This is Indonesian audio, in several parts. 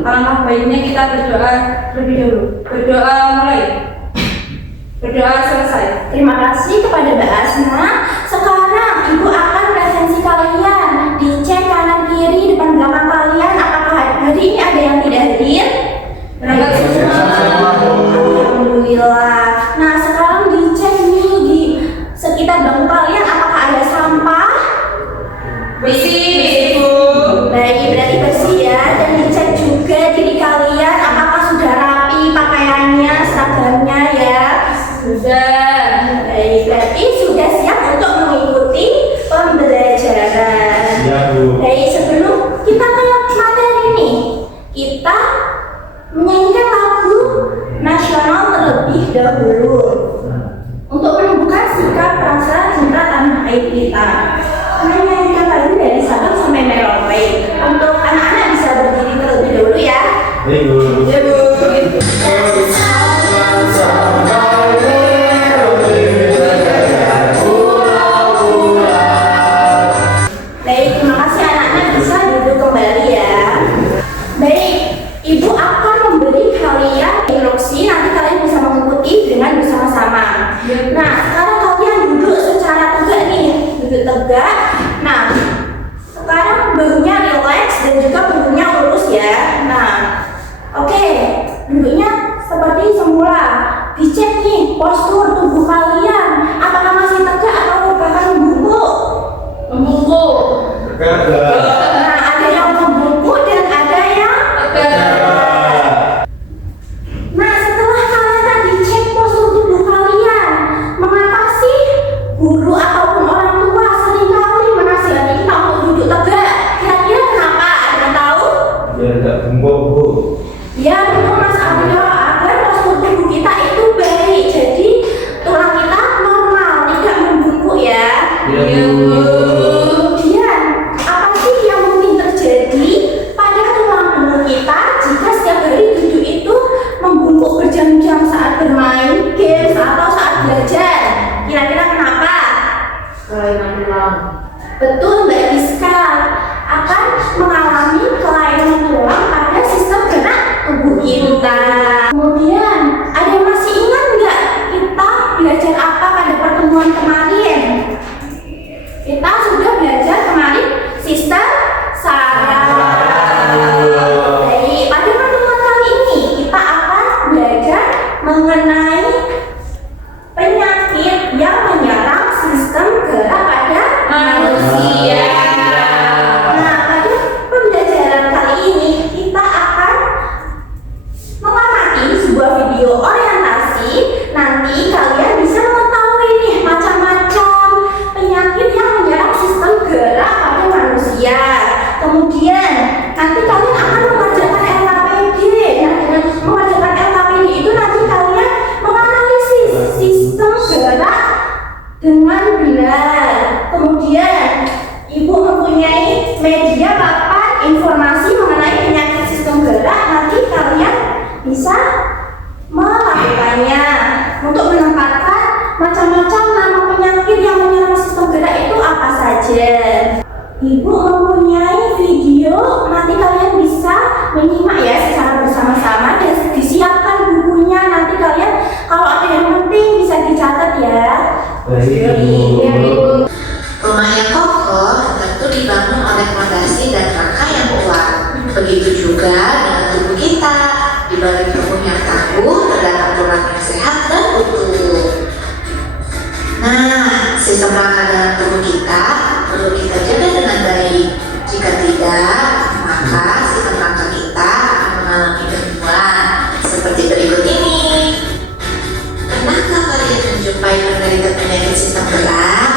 alangkah baiknya kita berdoa lebih dahulu. Berdoa mulai. Berdoa selesai. Terima kasih kepada Mbak Asna. Sekarang Ibu akan presensi kalian. Dicek kanan kiri depan belakang kalian. Apakah hari ini ada yang tidak hadir? Berangkat semua. Alhamdulillah. Nah sekarang dicek nih di sekitar bangku kalian. Apakah ada sampah? Bersih, Ibu. Baik, berarti bersih ya. Dan dicek juga diri kalian. Apakah sudah rapi pakaiannya, seragamnya ya? Sudah. Baik, berarti sudah siap untuk mengikuti pembelajaran. Iya, Bu. Baik, sebelum kita ke materi nih, kita menyanyikan lagu nasional terlebih dahulu untuk menunjukkan sikap rasa cinta tanah air kita. Menyanyikan lagu dari Sabang sampai Merauke. Untuk anak-anak bisa berdiri terlebih dahulu ya. Baik, Bu. Ya, Bu. Baik, terima kasih anak-anak bisa duduk kembali ya. Baik, Ibu akan memberi kalian instruksi, nanti kalian bisa mengikuti dengan bersama-sama. Nah, sekarang kalian duduk secara tegak nih, duduk tegak. Nah, sekarang bahunya relax dan juga punggungnya lurus ya. Nah, oke, duduknya seperti semula. Dicek nih postur tubuh kalian, apakah masih tegak atau bahkan membungkuk? Membungkuk. Nah, ada yang membungkuk dan ada yang tegak. Nah, setelah kalian tadi cek postur tubuh kalian, mengapa sih guru ataupun orang tua seringkali menasihati kita untuk duduk tegak? Kira-kira kenapa? Ada yang tahu? Biar nggak bungkuk, Bu. Ya, betul Mas Aryo, agar postur tubuh kita itu baik. Jadi, tulang kita normal, tidak membungkuk ya. Iya, Bu. Kemudian, apa sih yang mungkin terjadi pada tulang punggung kita jika setiap hari duduk itu membungkuk berjam-jam saat bermain games atau saat belajar? Kira-kira kenapa? Kelainan tulang. Betul Mbak Rizka, akan mengalami kelainan tulang pada sistem gerak tubuh kita. Kemudian, ada yang masih ingat nggak kita belajar apa pada pertemuan kemarin? Kita sudah belajar kemarin sistem saraf. Jadi pada pertemuan kali ini kita akan belajar mengenai penyakit yang menyerang sistem gerak pada manusia. Nah, pada pembelajaran kali ini kita akan mengamati sebuah video orientasi. Nanti kalian bisa mengetahui nih macam-macam penyakit yang menyerang sistem gerak pada manusia. Kemudian nanti kalian akan mengerjakan LKPD. Nah, dengan mengerjakan LKPD itu nanti kalian menganalisis sistem gerak dengan benar. Kemudian Ibu mempunyai media papan informasi mengenai penyakit sistem gerak. Nanti kalian bisa melakukannya untuk menempatkan macam-macam nama penyakit yang menyerang sistem gerak itu apa saja. Ibu mempunyai video, nanti kalian bisa menyimak ya secara bersama-sama dan disiapkan bukunya. Nanti kalian kalau ada yang penting bisa dicatat ya. Baik, Iya, Bu. Ibu. Rumah yang kokoh tentu dibangun oleh fondasi dan rangka yang kuat. Begitu juga dengan tubuh kita. Di balik tubuh yang tangguh terdapat tulang yang sehat dan utuh. Nah, sistem rangka dalam tubuh kita perlu kita jaga dengan baik. Jika tidak, maka sistem rangka kita akan mengalami gangguan seperti berikut ini. Pernahkah kalian menjumpai penderita penyakit sistem gerak?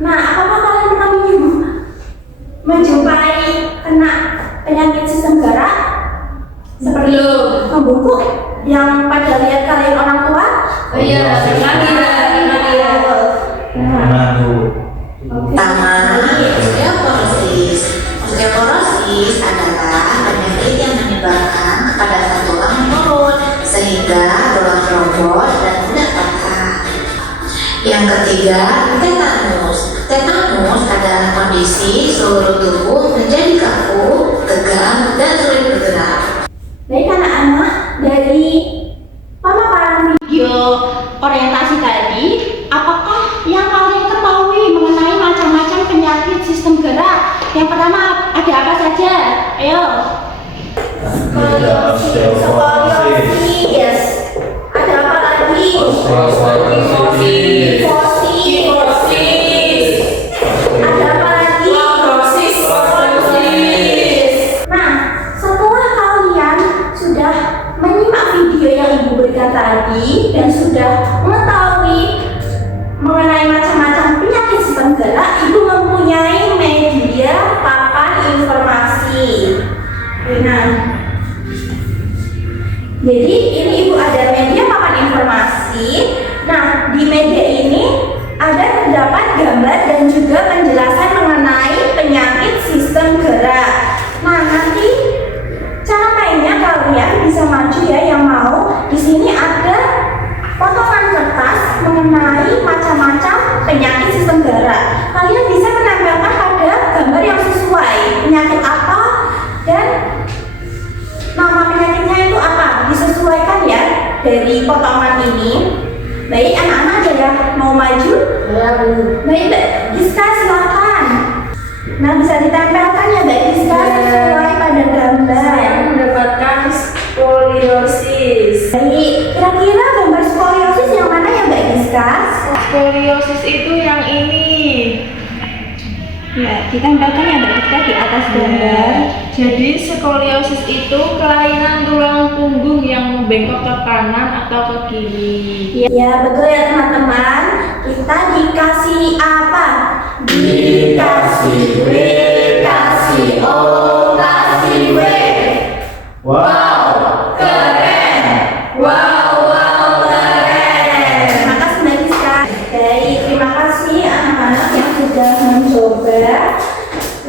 Nah, apakah kalian pernah menjumpai kena penyakit sistem gerak seperti membungkuk yang pada lihat kalian orang tua? Oh iya, Nah, Bu. Pertama, osteoporosis. Osteoporosis adalah penyakit yang menyebabkan kepadatan tulang menurun sehingga tulang roboh dan mudah patah. Yang ketiga, tetanus. Tetanus adalah kondisi seluruh tubuh menjadi kaku, tegang, dan sulit bergerak. Baik anak-anak, dari pemaparan video orientasi tadi, apakah yang kalian ketahui mengenai macam-macam penyakit sistem gerak? Yang pertama ada apa saja? Ayo. Skoliosis. Ada apa lagi? Fosil. Ada apa lagi? Nah, setelah kalian sudah menyimak video yang Ibu berikan tadi dan sudah mengetahui mengenai macam-macam penyakit sistem gerak, Ibu mempunyai media papan informasi. Nah, jadi ini Ibu ada media papan informasi. Nah, di media ini ada terdapat gambar dan juga penjelasan mengenai penyakit sistem gerak. Nah, nanti cara mainnya kalian bisa maju ya yang mau. Di sini ada potongan kertas mengenai macam-macam penyakit sistem gerak. Kalian bisa menempelkan pada gambar yang sesuai penyakit apa dan nama penyakitnya itu apa, disesuaikan ya dari potongan ini. Baik, anak-anak ada yang mau maju? Ya, Bu. Baik, Mbak Giska silakan. Nah, bisa ditempelkan ya Mbak Giska sesuai pada gambar. Saya mendapatkan skoliosis. Baik, kira-kira gambar skoliosis yang mana ya Mbak Giska? Skoliosis itu yang ini. Ya, ditempelkan ya Mbak Giska di atas gambar. Jadi skoliosis itu kelainan tulang punggung yang membengkok ke kanan atau ke kiri. Ya, betul ya teman-teman. Kita dikasih apa? Dikasih W, kasih O, kasih W. Wow. Keren. Wow, keren. Makasih Mbak Giska. Baik, terima kasih anak-anak yang sudah mencoba.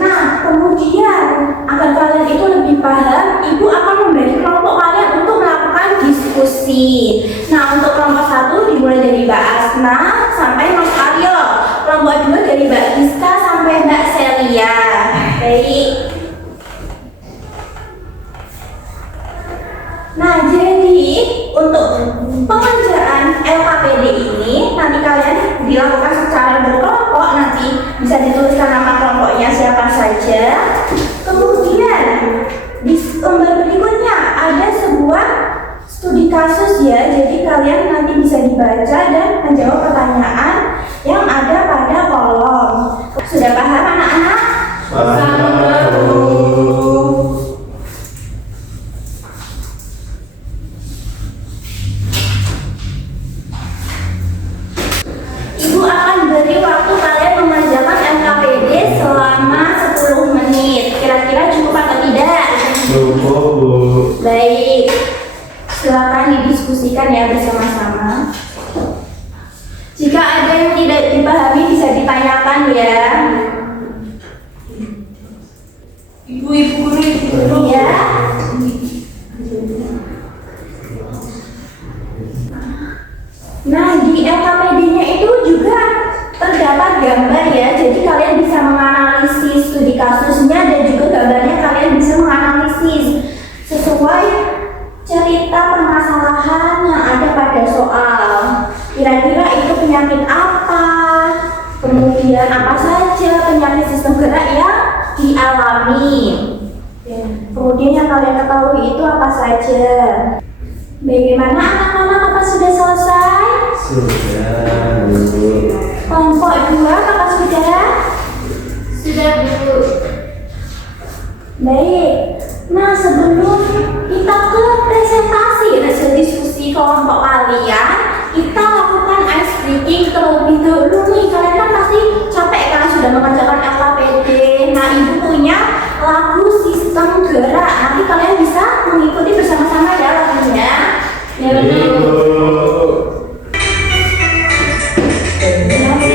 Nah, kemudian agar kalian itu lebih paham, Ibu akan membagi kelompok kalian untuk melakukan diskusi. Nah, untuk kelompok 1 dimulai dari Mbak Asna sampai Mas Aryo. Kelompok 2 dari Mbak Giska sampai Mbak Celia. Baik. Nah, jadi untuk pengerjaan LKPD ini nanti kalian dilakukan secara berkelompok, nanti bisa dituliskan nama kelompoknya siapa saja. Kemudian di lembar berikutnya ada sebuah studi kasus ya, jadi kalian nanti bisa dibaca dan menjawab pertanyaan yang ada pada kolom. Sudah paham anak-anak? Ibu akan beri waktu kalian mengerjakan LKPD selama 10 menit. Kira-kira cukup atau tidak? Cukup, Bu. Baik, silakan didiskusikan ya bersama-sama. Jika ada yang tidak dipahami bisa ditanyakan ya. Ibu guru. Ya. Nah, di LKPD-nya itu juga terdapat gambar ya. Jadi kalian bisa menganalisis studi kasusnya dan juga gambarnya kalian bisa menganalisis sesuai cerita permasalahan yang ada pada soal. Kira-kira itu penyakit apa? Kemudian apa saja penyakit sistem gerak yang dialami? Kemudian yang kalian ketahui itu apa saja? Bagaimana anak-anak, apa sudah selesai? Sudah, Bu. Kelompok 2 apa sudah? Sudah, Bu. Baik. Nah, sebelum kita ke presentasi hasil diskusi kelompok kalian, kita lakukan ice breaking terlebih dahulu nih. Kalian kan pasti capek kan sudah mengerjakan LKPD. Nah, Ibu punya lagu sistem gerak. Nanti kalian bisa mengikuti bersama-sama ya lagunya. Ya betul.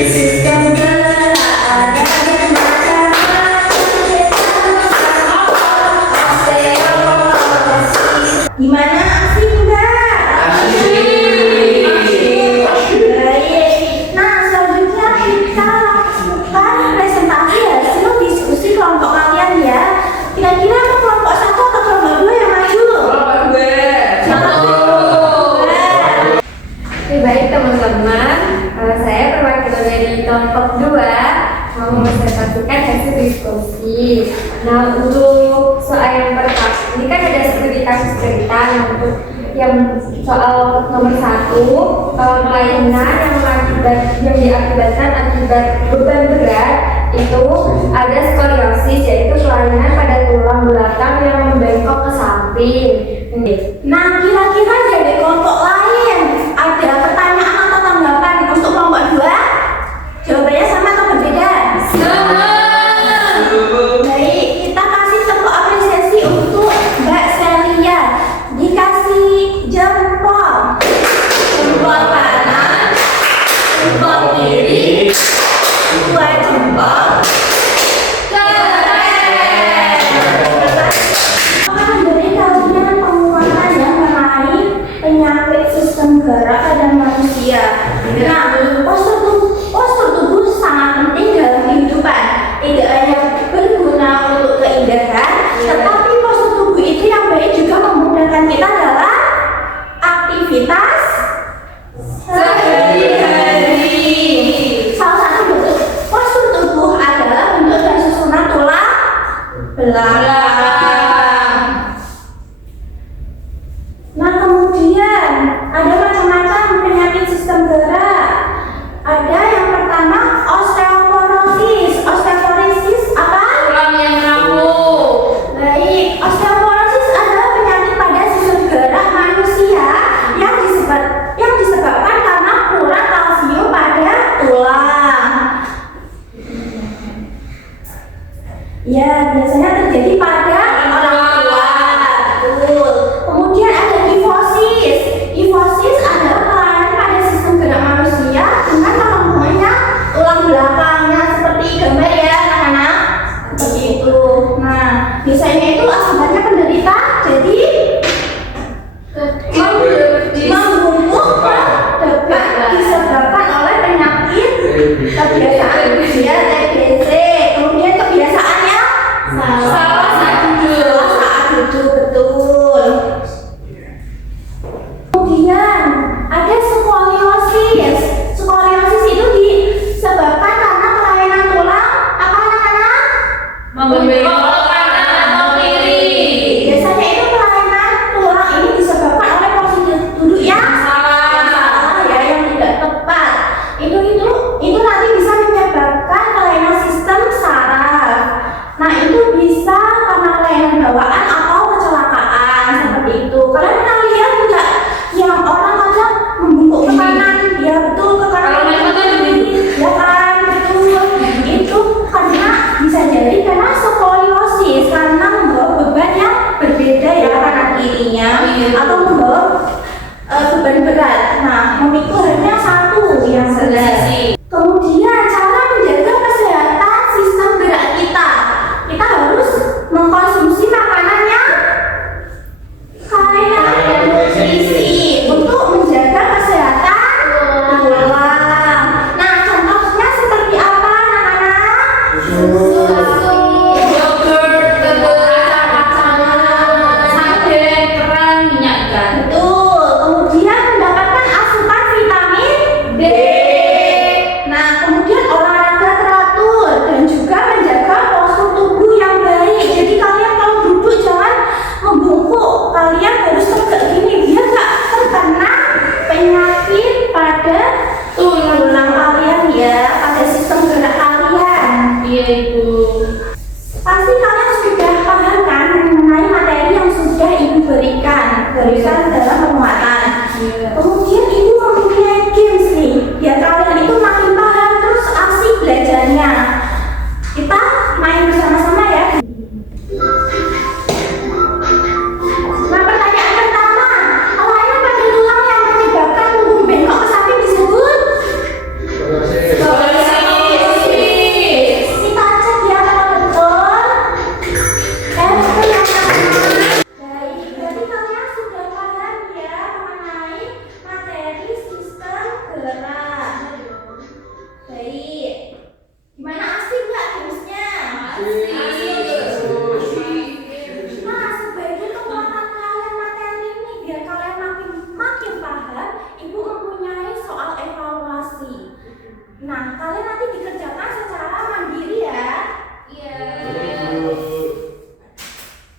Sistem gerak ada bermacam-macam. Gimana asik enggak? Baik. Nah, selanjutnya kelompok 2 mau mempresentasikan hasil diskusi. Nah, untuk soal yang pertama, ini kan ada studi kasus cerita. Nah, untuk yang soal nomor 1, kelainan yang diakibatkan akibat beban berat itu ada skoliosis, yaitu kelainan pada tulang belakang yang membengkok ke samping. Nah, kira-kira dari kelompok lain ada pertanyaan atau tanggapan untuk kelompok 2? Jawabannya sama atau berbeda? Sama. Baik, kita kasih tepuk apresiasi untuk Mbak Celia. Dikasih jempol. Jempol kanan, jempol kiri, 2 jempol. Dari kalian penguatan yang mengenai penyakit sistem gerak pada manusia. Nah, postur tubuh sangat penting dalam kehidupan. Tidak hanya berguna untuk keindahan, tetapi postur tubuh itu yang baik juga memudahkan kita dalam aktivitas sehari-hari. Salah satu bentuk postur tubuh adalah bentuk dan susunan tulang belakang. Nah, kemudian ada macam-macam penyakit sistem gerak. Ada yang pertama osteoporosis. Osteoporosis apa? Tulang yang rapuh. Baik, osteoporosis adalah penyakit pada sistem gerak manusia yang disebabkan karena kurang kalsium pada tulang. Ya, biasanya terjadi pada orang tua. Betul. Kemudian ada kifosis. Kifosis adalah kelainan pada sistem gerak manusia dengan kelumpuhannya tulang belakangnya, seperti gambar ya anak-anak. Seperti itu. Nah, biasanya itu akibatnya penderita jadi membungkuk debat disebabkan oleh penyakit kebiasaan usia TBC. Kemudian kebiasaannya salah saat duduk, betul. Kemudian ada skoliosis. Skoliosis itu disebabkan karena kelainan tulang apa anak-anak? Membengkok ke kanan atau kiri. Biasanya itu kelainan tulang ini disebabkan oleh posisi duduk yang salah ya, yang tidak tepat. Itu nanti bisa menyebabkan kelainan sistem saraf. Nah, itu bisa karena kelainan bawaan atau kecelakaan seperti itu. Kalian pernah lihat nggak yang orang kadang membungkuk ke kanan? Ya betul, ke kanan. Kalau main foto Ya kan, betul. Itu karena bisa jadi karena skoliosis, karena membawa beban yang berbeda ya kanan kirinya, atau membawa beban berat. Nah, memikul hanya satu yang jelas. Kemudian cara menjaga kesehatan sistem gerak kita harus mengkonsumsi makanan yang kaya nutrisi untuk menjaga kesehatan tulang. Nah, contohnya seperti apa anak-anak? Susu, Yogurt, telur, kacang-kacangan, sarden, kerang, minyak ikan. betul. Kemudian mendapatkan asupan vitamin D. Nah, kemudian olahraga teratur dan juga menjaga postur tubuh yang baik. Jadi kalian kalau duduk jangan membungkuk, kalian harus tegak gini biar nggak terkena penyakit pada tulang kalian ya, pada sistem gerak kalian. Iya, Ibu. Pasti kalian sudah paham kan mengenai materi yang sudah Ibu berikan dalam penguatan. Kemudian Ibu mempunyai games nih, biar kalian itu makin paham terus asik belajarnya. Kita main bersama-sama ya. Nah, pertanyaan pertama, kelainan pada tulang yang menyebabkan punggung bengkok ke samping disebut Nah, kalian nanti dikerjakan secara mandiri ya. Iya.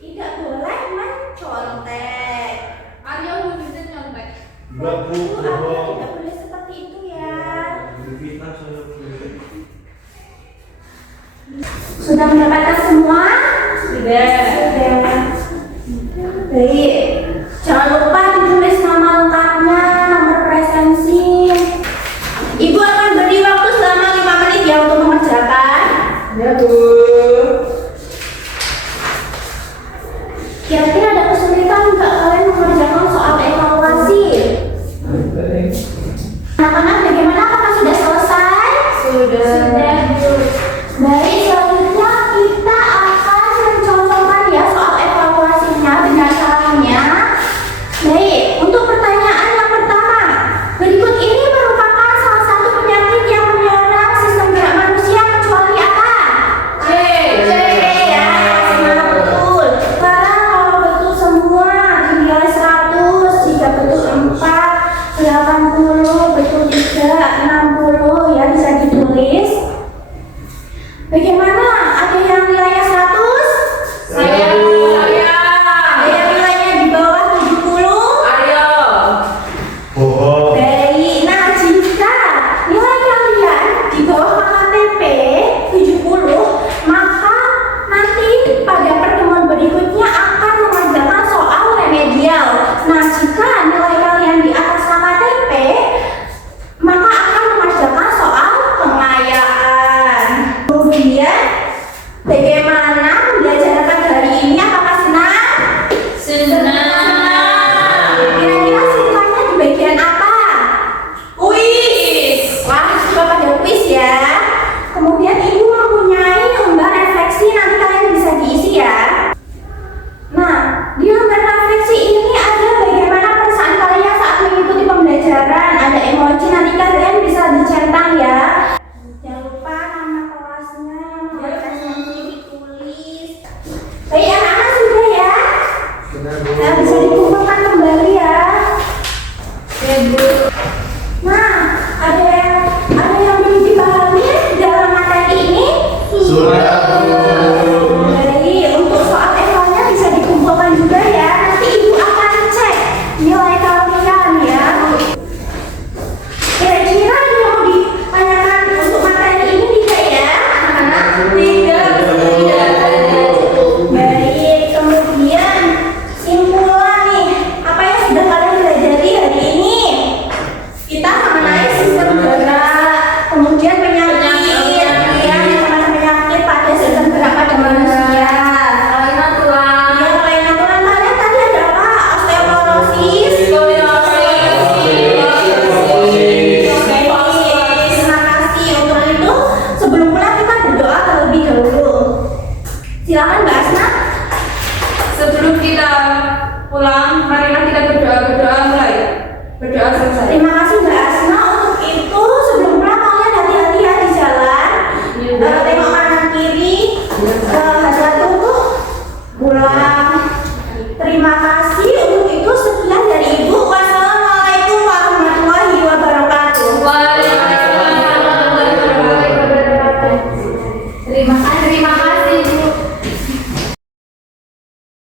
Tidak boleh mencontek. Arya bisa nyontek. Enggak bu, Bu, Arya bohong. tidak boleh seperti itu ya. Kita saya bu. Sudah mendapatkan semua? Sudah. Sudah. Baik. Jangan lupa ditulis nama lengkapnya, nomor presensi. Ibu akan beri waktu selama 5 menit ya untuk mengerjakan. Ya bu. Kira-kira ada kesulitan nggak kalian mengerjakan soal evaluasi? Anak-anak bagaimana? Apakah sudah selesai? Sudah. Bu. Baik, selanjutnya kita akan mencontohkan ya soal evaluasinya dengan caranya. Baik, untuk pertanyaan yang pertama, berikut ini merupakan salah satu penyakit yang menyerang sistem gerak manusia kecuali apa? C. Ya, semangat betul. Sekarang kalau betul semua dinilai 100, jika betul 4, 80, betul 3, 60 ya bisa ditulis. Bagaimana? Ada yang nilainya 100? Saya. Ada yang nilainya di bawah 70? Arya. Bohong. Baik, nah jika nilai kalian di bawah KTP 70, maka nanti pada pertemuan berikutnya akan mengerjakan soal remedial. Nah, jika nilai kalian di atas KTP, maka akan mengerjakan soal pengayaan. Kemudian, bagaimana belajarkan hari ini? Apakah senang? Kira-kira sukanya di bagian apa? Kuis. Wah, suka pada kuis ya. Kemudian ibu mempunyai lembar refleksi, nanti kalian bisa diisi ya. Nah, di lembar refleksi ini ada bagaimana perasaan kalian saat mengikuti pembelajaran. Ada emoji, nanti kalian bisa dicentang ya. Jangan lupa nama kelasnya, nomor presensi ditulis. Baik, anak-anak sudah ya. Sudah Nah, bu. bisa dikumpulkan kembali ya. Ya bu. Nah, ada yang belum dipahami dalam materi ini? Sudah bu. Baik, untuk soal evaluasinya bisa dikumpulkan juga ya. Nanti ibu akan cek nilai kalian ya. Kira-kira ada yang mau ditanyakan untuk materi ini tidak ya? Tidak. Baik, kemudian simpulan nih, apa yang sudah kalian pelajari hari ini? Kita mengenai sistem gerak, kemudian penyakit, ya, macam-macam penyakit pada sistem gerak pada manusia. Kelainan tulang. Ya, kelainan tulang kalian tadi ada apa? Osteoporosis. Terima kasih. Untuk itu, sebelum pulang kita berdoa terlebih dahulu. Silakan Mbak Asna. Sebelum kita pulang, marilah kita berdoa mulai. Berdoa selesai. Terima kasih Mbak Asna. Untuk itu sebelum pulang kalian hati-hati ya di jalan. Tengok kanan kiri. Hati-hati untuk pulang. Terima kasih. Untuk itu sekian dari Ibu. Wassalamualaikum warahmatullahi wabarakatuh. Terima kasih.